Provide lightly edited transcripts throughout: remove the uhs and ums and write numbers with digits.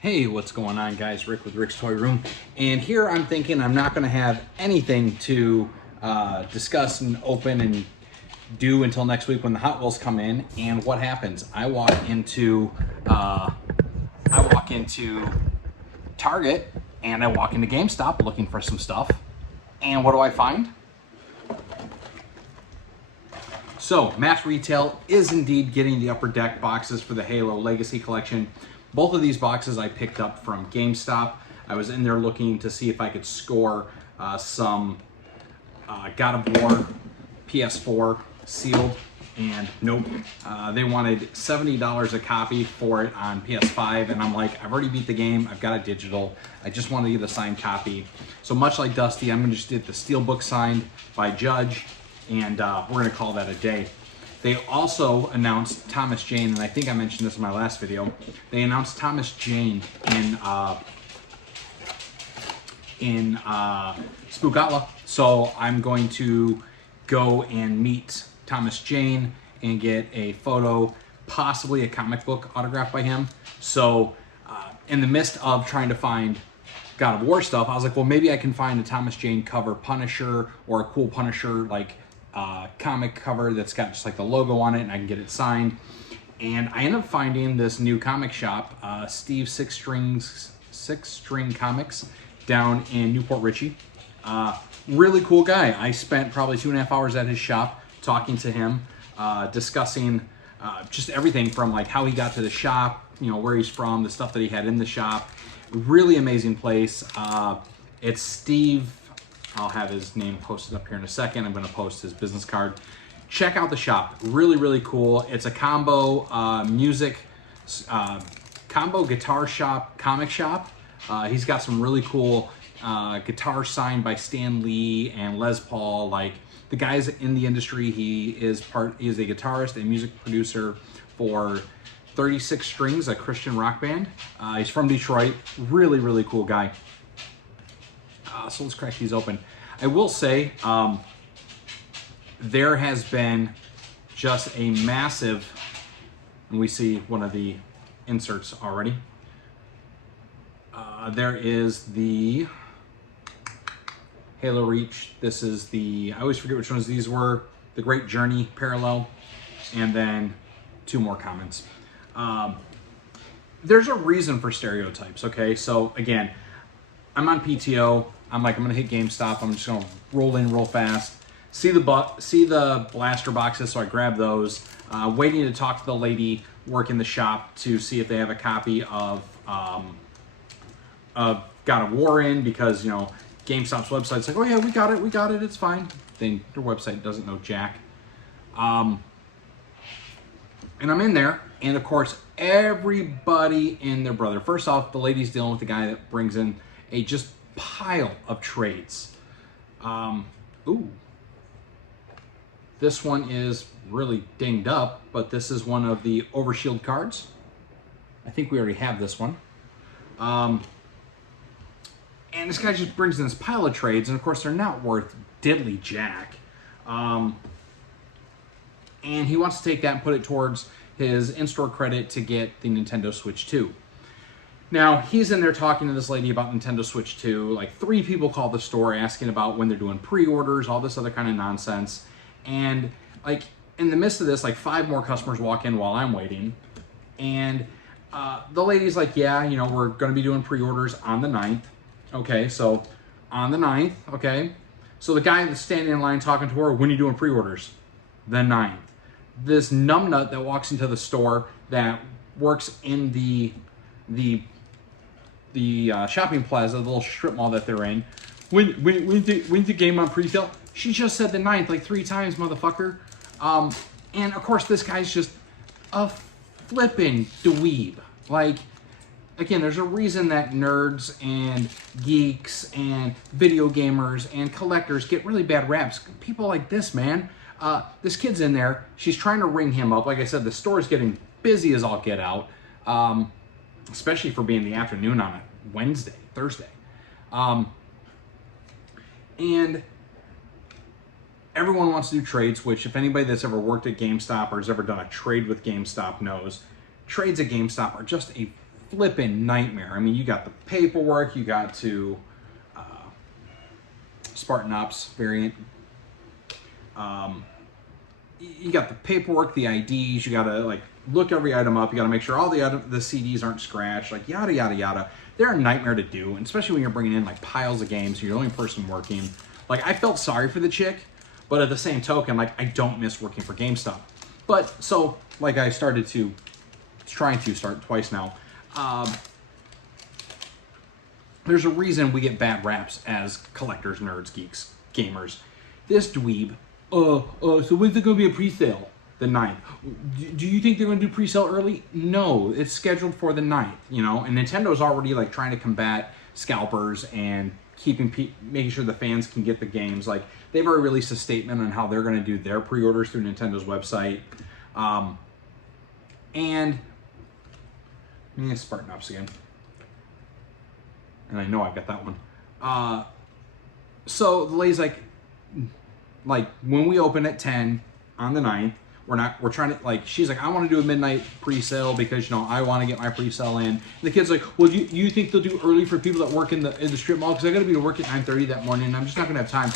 Hey, what's going on, guys? Rick with Rick's Toy Room. And here I'm thinking I'm not going to have anything to discuss and open and do until next week when the Hot Wheels come in. And what happens? I walk into Target and I walk into GameStop looking for some stuff. And what do I find? So, Mass Retail is indeed getting the Upper Deck boxes for the Halo Legacy Collection. Both of these boxes I picked up from GameStop. I was in there looking to see if I could score some God of War PS4 sealed, and nope. They wanted $70 a copy for it on PS5, and I'm like, I've already beat the game, I've got a digital, I just want to get a signed copy. So much like Dusty, I'm going to just get the Steelbook signed by Judge, and we're going to call that a day. They also announced Thomas Jane, and I think I mentioned this in my last video. They announced Thomas Jane in Spookatla. So I'm going to go and meet Thomas Jane and get a photo, possibly a comic book autographed by him. So in the midst of trying to find God of War stuff, I was like, well, maybe I can find a Thomas Jane cover Punisher or a cool Punisher like comic cover that's got just like the logo on it, and I can get it signed. And I ended up finding this new comic shop, Steve Six String Comics, down in Newport Richey. Really cool guy. I spent probably 2.5 hours at his shop talking to him, discussing just everything from like how he got to the shop, you know, where he's from, the stuff that he had in the shop. Really amazing place. It's Steve. I'll have his name posted up here in a second. I'm going to post his business card. Check out the shop. Really, really cool. It's a combo combo guitar shop, comic shop. He's got some really cool guitars signed by Stan Lee and Les Paul. Like, the guy's in the industry. He is a guitarist and music producer for 36 Strings, a Christian rock band. He's from Detroit. Really, really cool guy. So let's crack these open. I will say there has been just a massive, and we see one of the inserts already. There is the Halo Reach. This is the, I always forget which ones these were. The Great Journey Parallel, and then two more comments. There's a reason for stereotypes, okay? So again, I'm on PTO. I'm like, I'm gonna hit GameStop. I'm just gonna roll in real fast. See the blaster boxes, so I grab those. Waiting to talk to the lady working the shop to see if they have a copy of God of War in, because, you know, GameStop's website's like, oh yeah, we got it, it's fine. Their website doesn't know jack. And I'm in there, and of course, everybody and their brother. First off, the lady's dealing with the guy that brings in a just pile of trades. Ooh. This one is really dinged up, but this is one of the Overshield cards. I think we already have this one. And this guy just brings in this pile of trades, and of course they're not worth diddly jack. And he wants to take that and put it towards his in-store credit to get the Nintendo Switch 2. Now, he's in there talking to this lady about Nintendo Switch 2. Like, 3 people call the store asking about when they're doing pre-orders, all this other kind of nonsense. And, like, in the midst of this, like, 5 more customers walk in while I'm waiting. And the lady's like, yeah, you know, we're going to be doing pre-orders on the 9th. Okay, so on the 9th, okay. So the guy that's standing in line talking to her, when are you doing pre-orders? The 9th. This numbnut that walks into the store that works in the shopping plaza, the little strip mall that they're in. When's the game on pre-sale? She just said the 9th like 3 times, motherfucker. And of course, this guy's just a flippin' dweeb. Like, again, there's a reason that nerds and geeks and video gamers and collectors get really bad raps. People like this, man. This kid's in there. She's trying to ring him up. Like I said, the store's getting busy as all get out. Especially for being the afternoon on a Thursday. And everyone wants to do trades, which if anybody that's ever worked at GameStop or has ever done a trade with GameStop knows, trades at GameStop are just a flippin' nightmare. I mean, you got the paperwork, you got to Spartan Ops variant. You got the paperwork, the IDs, you gotta like look every item up, you gotta make sure all the CDs aren't scratched, like yada, yada, yada. They're a nightmare to do, and especially when you're bringing in like piles of games, you're the only person working. Like, I felt sorry for the chick, but at the same token, like, I don't miss working for GameStop. But, so, like, I started to, trying to start twice now, there's a reason we get bad raps as collectors, nerds, geeks, gamers. This dweeb, so when's it gonna be a pre-sale? The 9th. Do you think they're gonna do pre-sale early? No, it's scheduled for the 9th, you know, and Nintendo's already like trying to combat scalpers and making sure the fans can get the games. Like, they've already released a statement on how they're gonna do their pre-orders through Nintendo's website. And let me Spartan Ops again. And I know I've got that one. So the lady's like when we open at 10 on the 9th, we're trying to, like, she's like, I want to do a midnight pre-sale because, you know, I want to get my pre-sale in. And the kid's like, well, you think they'll do early for people that work in the strip mall? Because I got to be to work at 9:30 that morning, and I'm just not going to have time.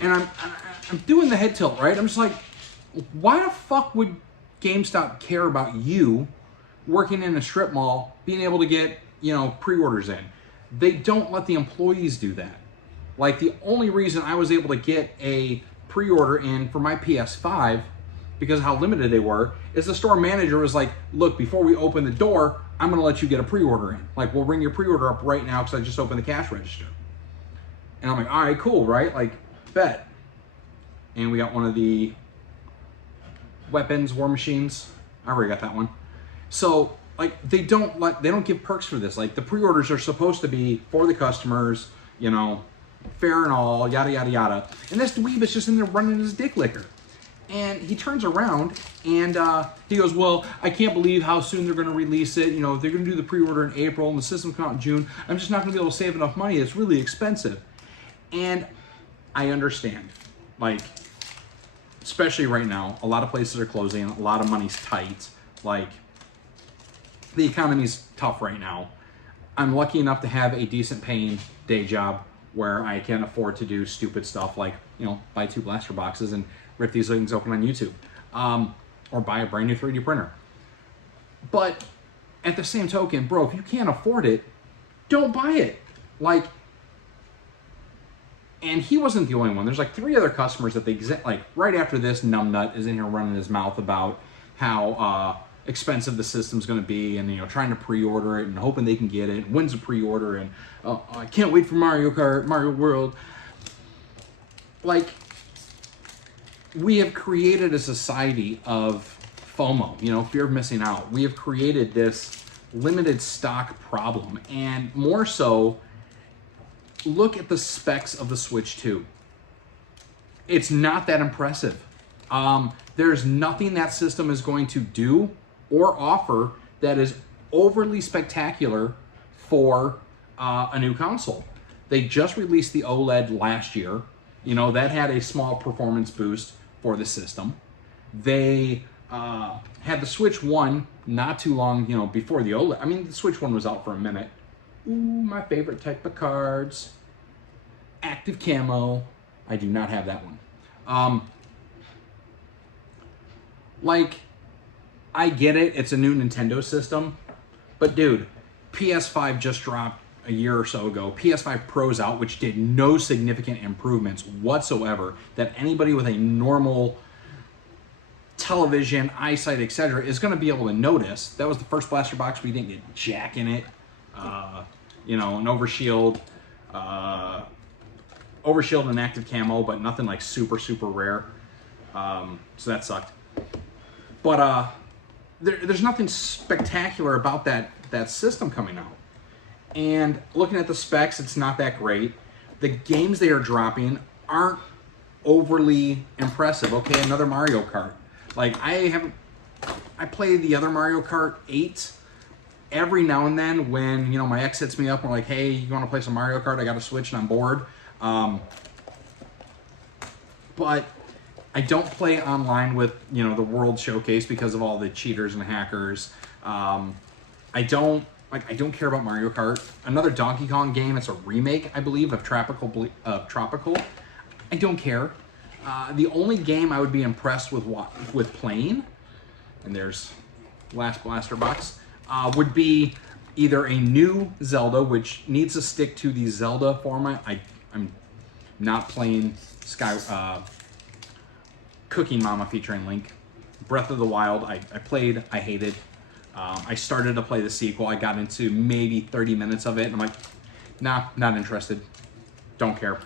And I'm doing the head tilt, right? I'm just like, why the fuck would GameStop care about you working in a strip mall being able to get, you know, pre-orders in? They don't let the employees do that. Like, the only reason I was able to get a pre-order in for my PS5, because of how limited they were, is the store manager was like, look, before we open the door, I'm gonna let you get a pre-order in. Like, we'll bring your pre-order up right now because I just opened the cash register. And I'm like, all right, cool, right? Like, bet. And we got one of the weapons, war machines. I already got that one. So, like, they don't give perks for this. Like, the pre-orders are supposed to be for the customers, you know, fair and all, yada, yada, yada. And this dweeb is just in there running his dick liquor. And he turns around and he goes, well, I can't believe how soon they're going to release it. You know, they're going to do the pre-order in April and the system come out in June. I'm just not going to be able to save enough money. It's really expensive. And I understand. Like, especially right now, a lot of places are closing. A lot of money's tight. Like, the economy's tough right now. I'm lucky enough to have a decent paying day job where I can afford to do stupid stuff like, you know, buy 2 blaster boxes and rip these things open on YouTube, or buy a brand new 3D printer. But at the same token, bro, if you can't afford it, don't buy it. Like, and he wasn't the only one. There's like 3 other customers that like right after this, numbnut is in here running his mouth about how expensive the system's going to be, and, you know, trying to pre-order it and hoping they can get it. When's the pre-order? And I can't wait for Mario Kart, Mario World. Like, we have created a society of FOMO, you know, fear of missing out. We have created this limited stock problem, and more so, look at the specs of the Switch 2. It's not that impressive. There's nothing that system is going to do or offer that is overly spectacular for a new console. They just released the OLED last year. You know, that had a small performance boost for the system. They had the Switch 1 not too long, you know, before the OLED. I mean, the Switch 1 was out for a minute. Ooh, my favorite type of cards. Active camo. I do not have that one. Like, I get it, it's a new Nintendo system, but dude, PS5 just dropped a year or so ago. PS5 Pro's out, which did no significant improvements whatsoever that anybody with a normal television, eyesight, etc. is going to be able to notice. That was the first blaster box we didn't get jack in it. You know, an overshield and active camo, but nothing like super, super rare. So that sucked. But there's nothing spectacular about that system coming out. And looking at the specs, it's not that great. The games they are dropping aren't overly impressive. Okay, another Mario Kart. Like, I play the other Mario Kart 8 every now and then when, you know, my ex hits me up and we're like, hey, you want to play some Mario Kart? I got a Switch and I'm bored. But I don't play online with, you know, the World Showcase because of all the cheaters and hackers. I don't Like, I don't care about Mario Kart. Another Donkey Kong game. It's a remake, I believe, of Tropical. I don't care. The only game I would be impressed with playing, and there's last blaster box, would be either a new Zelda, which needs to stick to the Zelda format. I'm not playing Cooking Mama featuring Link. Breath of the Wild, I played, I hated. I started to play the sequel. I got into maybe 30 minutes of it, and I'm like, nah, not interested. Don't care.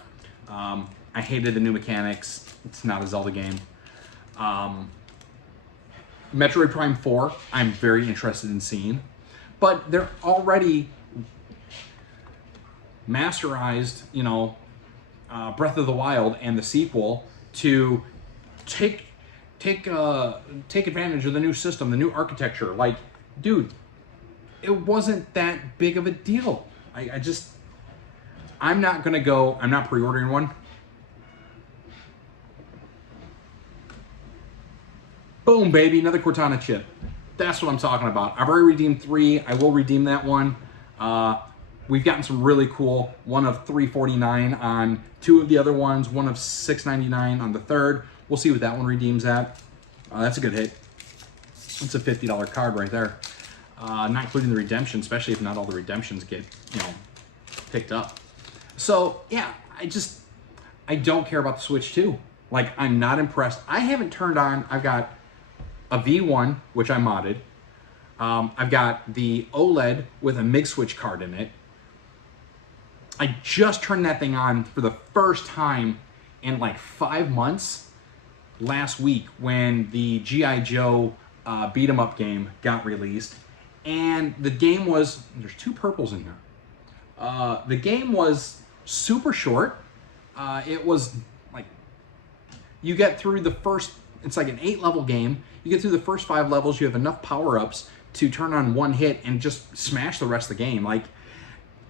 I hated the new mechanics. It's not a Zelda game. Metroid Prime 4, I'm very interested in seeing. But they're already masterized, you know, Breath of the Wild and the sequel to take advantage of the new system, the new architecture. Like, dude, it wasn't that big of a deal. I'm not gonna go. I'm not pre-ordering one. Boom, baby, another Cortana chip. That's what I'm talking about. I've already redeemed 3. I will redeem that one. We've gotten some really cool, one of $3.49 on 2 of the other ones, one of $6.99 on the 3rd. We'll see what that one redeems at. That's a good hit. That's a $50 card right there. Not including the redemption, especially if not all the redemptions get, you know, picked up. So, yeah, I don't care about the Switch 2. Like, I'm not impressed. I haven't turned on, I've got a V1, which I modded. I've got the OLED with a MIG switch card in it. I just turned that thing on for the first time in like 5 months last week when the G.I. Joe beat 'em up game got released. And the game was, there's 2 purples in here. The game was super short. It was like, you get through the first, it's like an 8-level game. You get through the first 5 levels, you have enough power-ups to turn on one hit and just smash the rest of the game. Like,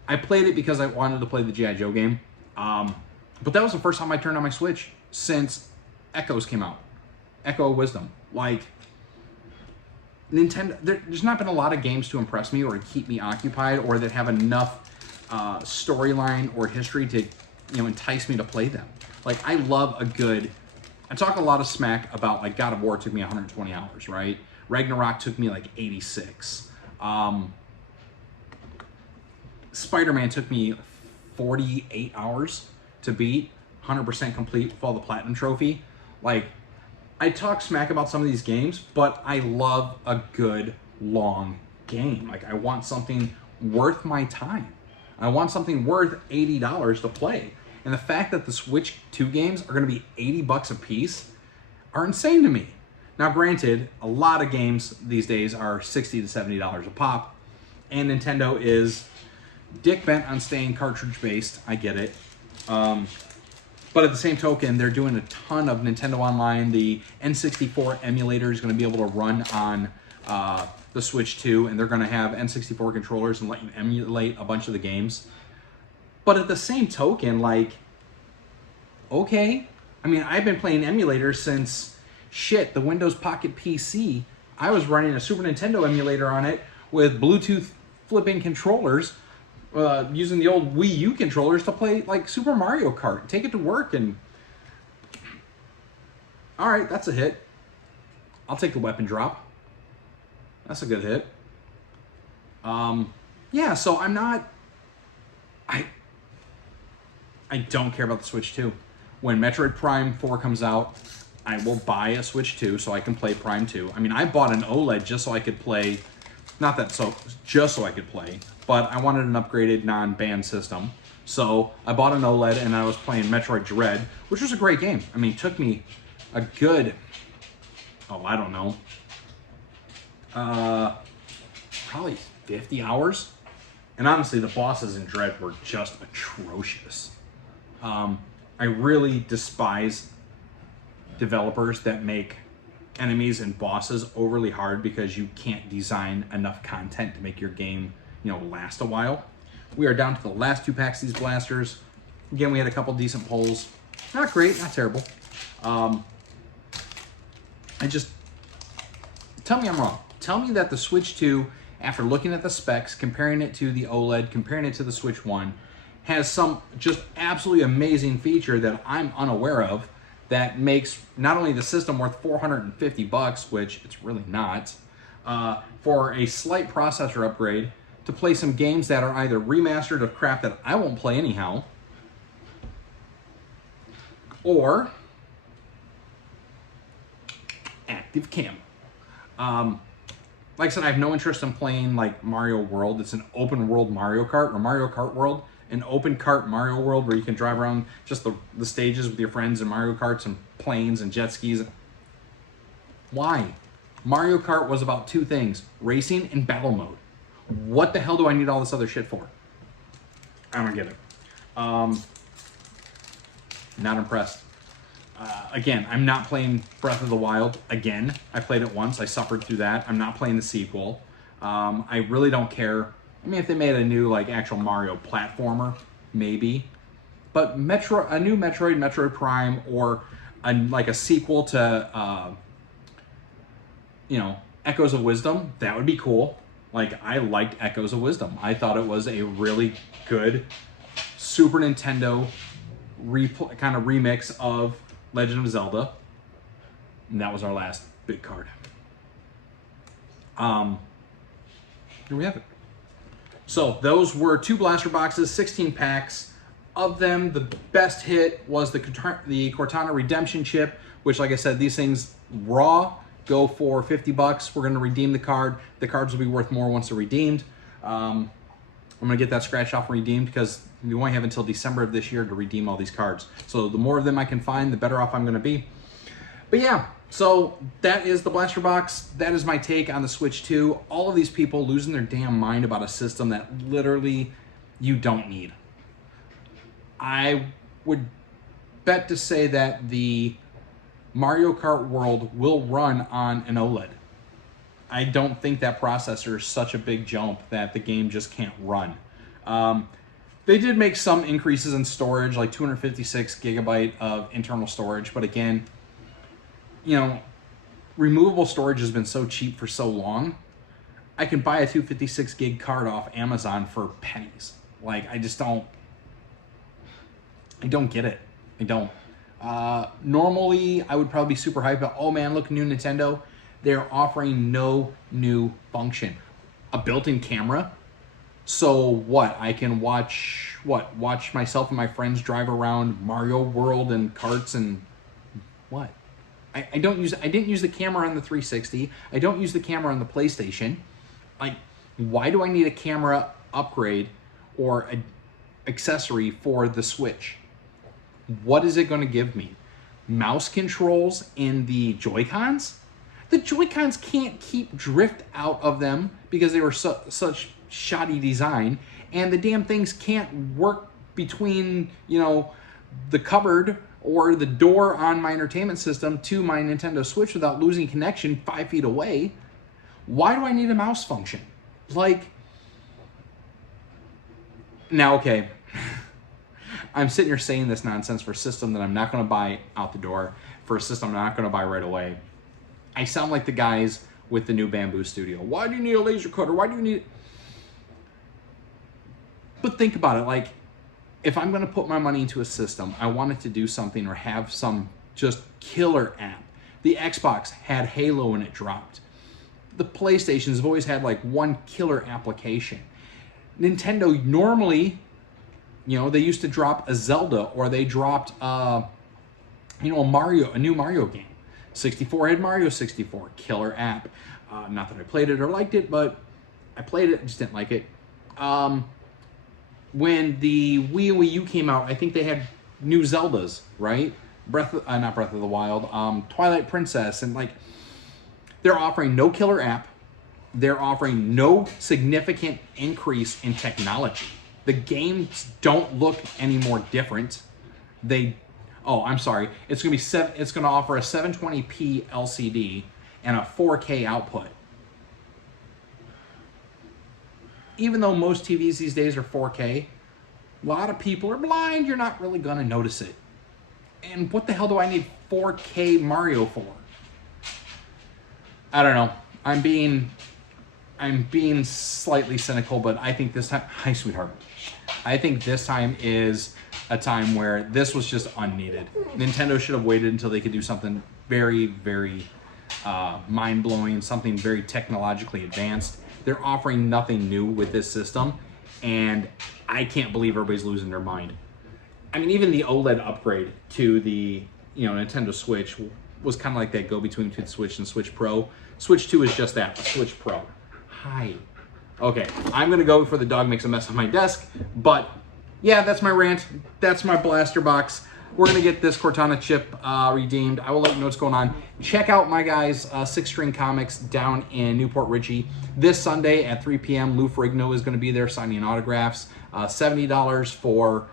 I played it because I wanted to play the G.I. Joe game. But that was the first time I turned on my Switch since Echoes came out. Echo of Wisdom. Like, Nintendo, there's not been a lot of games to impress me or to keep me occupied or that have enough storyline or history to, you know, entice me to play them. Like, I love a good, I talk a lot of smack about, like, God of War took me 120 hours, right? Ragnarok took me like 86. Spider-Man took me 48 hours to beat, 100% complete for the Platinum Trophy. Like, I talk smack about some of these games, but I love a good, long game. Like, I want something worth my time. I want something worth $80 to play. And the fact that the Switch 2 games are going to be $80 a piece are insane to me. Now, granted, a lot of games these days are $60 to $70 a pop, and Nintendo is dick bent on staying cartridge-based. I get it. But at the same token, they're doing a ton of Nintendo Online. The N64 emulator is going to be able to run on the Switch 2, and they're going to have N64 controllers and let you emulate a bunch of the games. But at the same token, like, okay. I mean, I've been playing emulators since, shit, the Windows Pocket PC. I was running a Super Nintendo emulator on it with Bluetooth flipping controllers, using the old Wii U controllers to play, like, Super Mario Kart. Take it to work and... Alright, that's a hit. I'll take the weapon drop. That's a good hit. Yeah, so I'm not... I don't care about the Switch 2. When Metroid Prime 4 comes out, I will buy a Switch 2 so I can play Prime 2. I mean, I bought an OLED just so I could play... Not that so... Just so I could play. But I wanted an upgraded non-band system. So I bought an OLED and I was playing Metroid Dread, which was a great game. I mean, it took me a good... Oh, I don't know. Probably 50 hours. And honestly, the bosses in Dread were just atrocious. I really despise developers that make enemies and bosses overly hard because you can't design enough content to make your game, you know, last a while. We are down to the last 2 packs of these blasters. Again, we had a couple decent pulls. Not great, not terrible. Tell me I'm wrong. Tell me that the Switch 2 after looking at the specs, comparing it to the OLED, comparing it to the Switch 1, has some just absolutely amazing feature that I'm unaware of that makes not only the system worth $450, which it's really not, for a slight processor upgrade to play some games that are either remastered of crap that I won't play anyhow, or active camo. Like I said, I have no interest in playing like Mario World. It's an open world Mario Kart, or Mario Kart World, an open kart Mario World where you can drive around just the stages with your friends and Mario Karts and planes and jet skis. Why? Mario Kart was about two things, racing and battle mode. What the hell do I need all this other shit for? I don't get it. Not impressed. Again, I'm not playing Breath of the Wild again. I played it once. I suffered through that. I'm not playing the sequel. I really don't care. I mean, if they made a new, like, actual Mario platformer, maybe. But a new Metroid Prime, or like a sequel to, Echoes of Wisdom, that would be cool. Like, I liked Echoes of Wisdom. I thought it was a really good Super Nintendo kind of remix of Legend of Zelda. And that was our last big card. Here we have it. So those were 2 blaster boxes, 16 packs. Of them, the best hit was the Cortana Redemption chip, which, like I said, these things raw go for $50. We're going to redeem the card. The cards will be worth more once they're redeemed. I'm going to get that scratched off and redeemed because we only have until December of this year to redeem all these cards. So the more of them I can find, the better off I'm going to be. But yeah, so that is the blaster box. That is my take on the Switch 2. All of these people losing their damn mind about a system that literally you don't need. I would bet to say that the Mario Kart World will run on an OLED. I don't think that processor is such a big jump that the game just can't run. They did make some increases in storage, like 256 gigabyte of internal storage, but again, removable storage has been so cheap for so long. I can buy a 256 gig card off Amazon for pennies. Like, I don't get it. I don't. Normally, I would probably be super hyped about, oh man, look, new Nintendo. They're offering no new function. A built-in camera. So what? I can watch myself and my friends drive around Mario World and karts and what? I didn't use the camera on the 360. I don't use the camera on the PlayStation. Like, why do I need a camera upgrade or an accessory for the Switch? What is it going to give me? Mouse controls in the Joy-Cons? The Joy-Cons can't keep drift out of them because they were such shoddy design, and the damn things can't work between, the cupboard or the door on my entertainment system to my Nintendo Switch without losing connection 5 feet away. Why do I need a mouse function? Like, now, okay, I'm sitting here saying this nonsense for a system that I'm not going to buy out the door, for a system I'm not going to buy right away. I sound like the guys with the new Bamboo Studio. Why do you need a laser cutter? Why do you need... But think about it, like, if I'm going to put my money into a system, I want it to do something or have some just killer app. The Xbox had Halo when it dropped. The PlayStations have always had like one killer application. Nintendo normally, they used to drop a Zelda, or they dropped, a new Mario game. 64 had Mario 64, killer app. Not that I played it or liked it, but I played it, just didn't like it. When the Wii and Wii U came out, I think they had new Zeldas, right? Not Breath of the Wild, Twilight Princess, and like, they're offering no killer app. They're offering no significant increase in technology. The games don't look any more different. I'm sorry. It's going to offer a 720p LCD and a 4K output. Even though most TVs these days are 4K, a lot of people are blind. You're not really going to notice it. And what the hell do I need 4K Mario for? I don't know. I'm being I'm being slightly cynical, but I think this time, hi sweetheart, I think this time is a time where this was just unneeded. Nintendo should have waited until they could do something very, very mind-blowing, something very technologically advanced. They're offering nothing new with this system, and I can't believe everybody's losing their mind. I mean, even the OLED upgrade to the Nintendo Switch was kind of like that go-between between Switch and Switch Pro. Switch 2 is just that, a Switch Pro. Hi. Okay, I'm gonna go before the dog makes a mess on my desk, but yeah, that's my rant. That's my blaster box. We're gonna get this Cortana chip redeemed. I will let you know what's going on. Check out my guys, Six String Comics down in Newport Richey. This Sunday at 3 p.m., Lou Ferrigno is gonna be there signing autographs. $70 for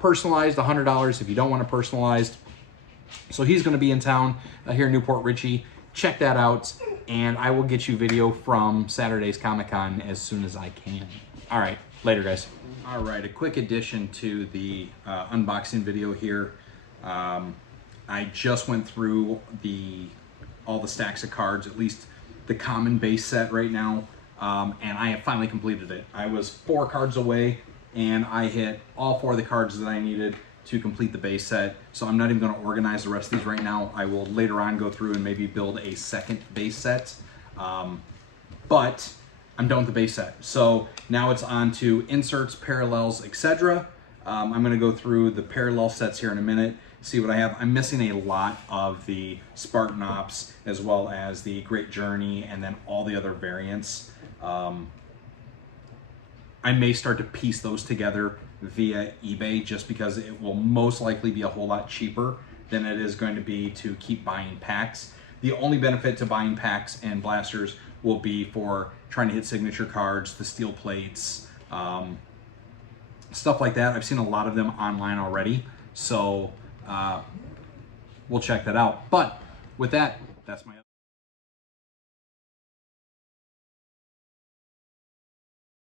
personalized, $100 if you don't want it personalized. So he's gonna be in town here in Newport Richey. Check that out, and I will get you video from Saturday's Comic-Con as soon as I can. All right, later guys. All right, a quick addition to the unboxing video here. I just went through all the stacks of cards, at least the common base set right now, and I have finally completed it. I was 4 cards away, and I hit all 4 of the cards that I needed to complete the base set. So I'm not even gonna organize the rest of these right now. I will later on go through and maybe build a second base set. But I'm done with the base set. So now it's on to inserts, parallels, etc. I'm gonna go through the parallel sets here in a minute, see what I have. I'm missing a lot of the Spartan Ops as well as the Great Journey and then all the other variants. I may start to piece those together via eBay just because it will most likely be a whole lot cheaper than it is going to be to keep buying packs. The only benefit to buying packs and blasters will be for trying to hit signature cards, the steel plates, stuff like that. I've seen a lot of them online already, so we'll check that out. But with that, that's my